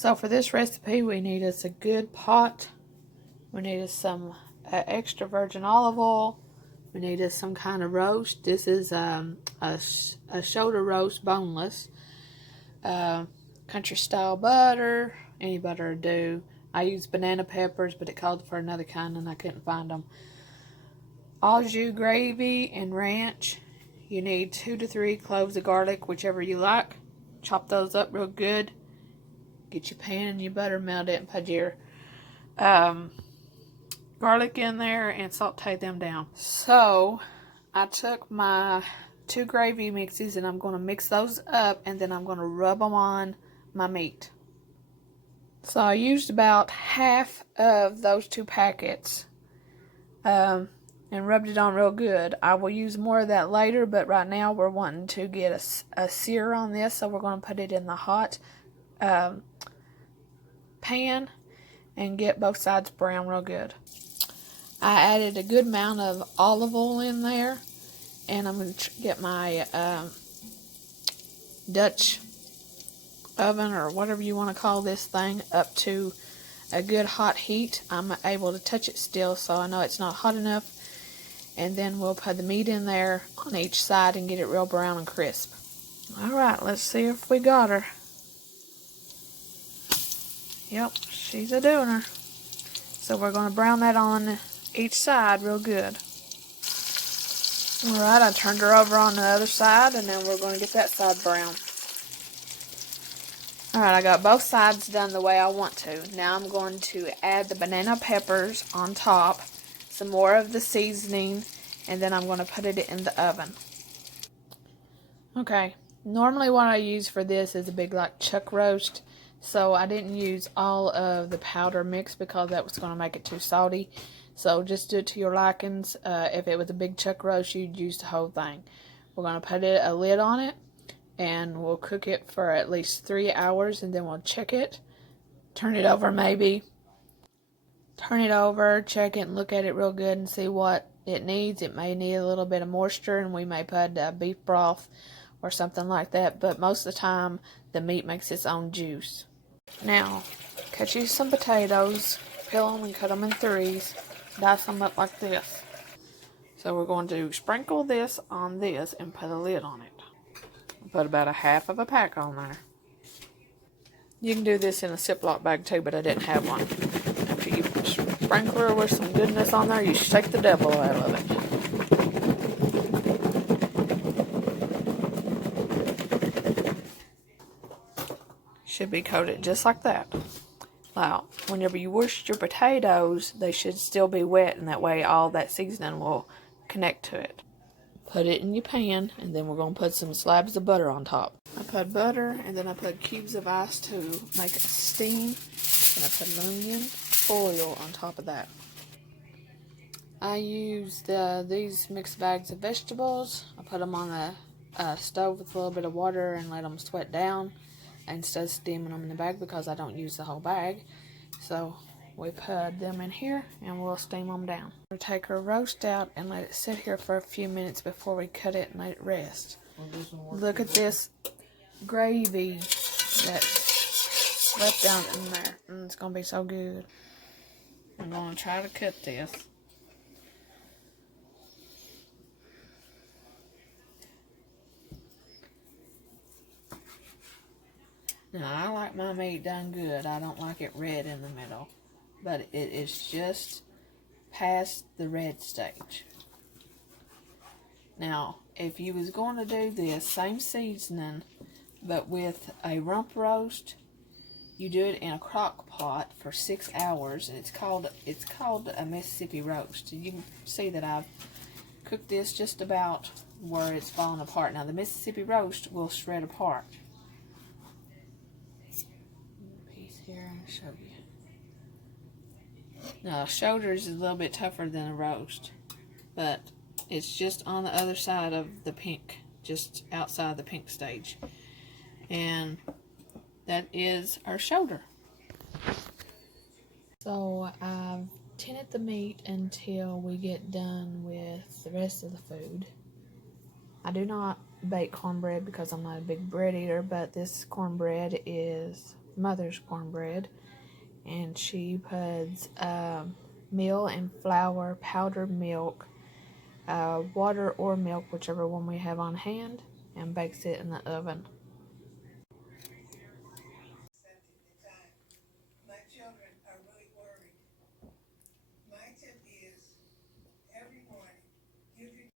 So for this recipe, we need us a good pot. We need us some extra virgin olive oil. We need us some kind of roast. This is a shoulder roast, boneless. Country style butter. Any butter will do. I use banana peppers, but it called for another kind and I couldn't find them. Au jus gravy and ranch. You need 2 to 3 cloves of garlic, whichever you like. Chop those up real good. Get your pan and your butter, melt it, and put your garlic in there and saute them down. So I took my 2 gravy mixes and I'm going to mix those up and then I'm going to rub them on my meat. So I used about half of those 2 packets and rubbed it on real good. I will use more of that later, but right now we're wanting to get a sear on this, so we're going to put it in the hot pan and get both sides brown real good. I added a good amount of olive oil in there, and I'm going to get my Dutch oven, or whatever you want to call this thing, up to a good hot heat. I'm able to touch it still, so I know it's not hot enough. And then we'll put the meat in there on each side and get it real brown and crisp. Alright, let's see if we got her. Yep, she's a doing her. So we're going to brown that on each side real good. Alright, I turned her over on the other side, and then we're going to get that side brown. Alright, I got both sides done the way I want to. Now I'm going to add the banana peppers on top, some more of the seasoning, and then I'm going to put it in the oven. Okay, normally what I use for this is a big like chuck roast, so I didn't use all of the powder mix because that was going to make it too salty. So just do it to your likings. If it was a big chuck roast, you'd use the whole thing. We're going to put a lid on it, and we'll cook it for at least 3 hours, and then we'll check it, turn it over maybe. Turn it over, check it, and look at it real good and see what it needs. It may need a little bit of moisture, and we may put beef broth or something like that, but most of the time the meat makes its own juice. Now, cut you some potatoes, peel them and cut them in threes, dice them up like this. So we're going to sprinkle this on this and put a lid on it. Put about a half of a pack on there. You can do this in a Ziploc bag too, but I didn't have one. After you sprinkle her with some goodness on there, you shake the devil out of it. Should be coated just like that. Now, whenever you wash your potatoes, they should still be wet, and that way all that seasoning will connect to it. Put it in your pan, and then we're going to put some slabs of butter on top. I put butter, and then I put cubes of ice to make it steam, and I put aluminum foil on top of that. I used these mixed bags of vegetables. I put them on the stove with a little bit of water and let them sweat down instead of steaming them in the bag because I don't use the whole bag. So we put them in here and we'll steam them down. We'll take our roast out and let it sit here for a few minutes before we cut it and let it rest. Look at this gravy that's left down in there. It's going to be so good. I'm going to try to cut this. Now, I like my meat done good. I don't like it red in the middle. But it is just past the red stage. Now, if you was going to do this same seasoning, but with a rump roast, you do it in a crock pot for 6 hours, and it's called a Mississippi roast. You can see that I've cooked this just about where it's falling apart. Now, the Mississippi roast will shred apart. Here and show you. Now, shoulders is a little bit tougher than a roast, but it's just on the other side of the pink, just outside the pink stage. And that is our shoulder. So I've tinted the meat until we get done with the rest of the food. I do not bake cornbread because I'm not a big bread eater, but this cornbread is mother's cornbread. And she puts meal and flour, powdered milk, water or milk, whichever one we have on hand, and bakes it in the oven.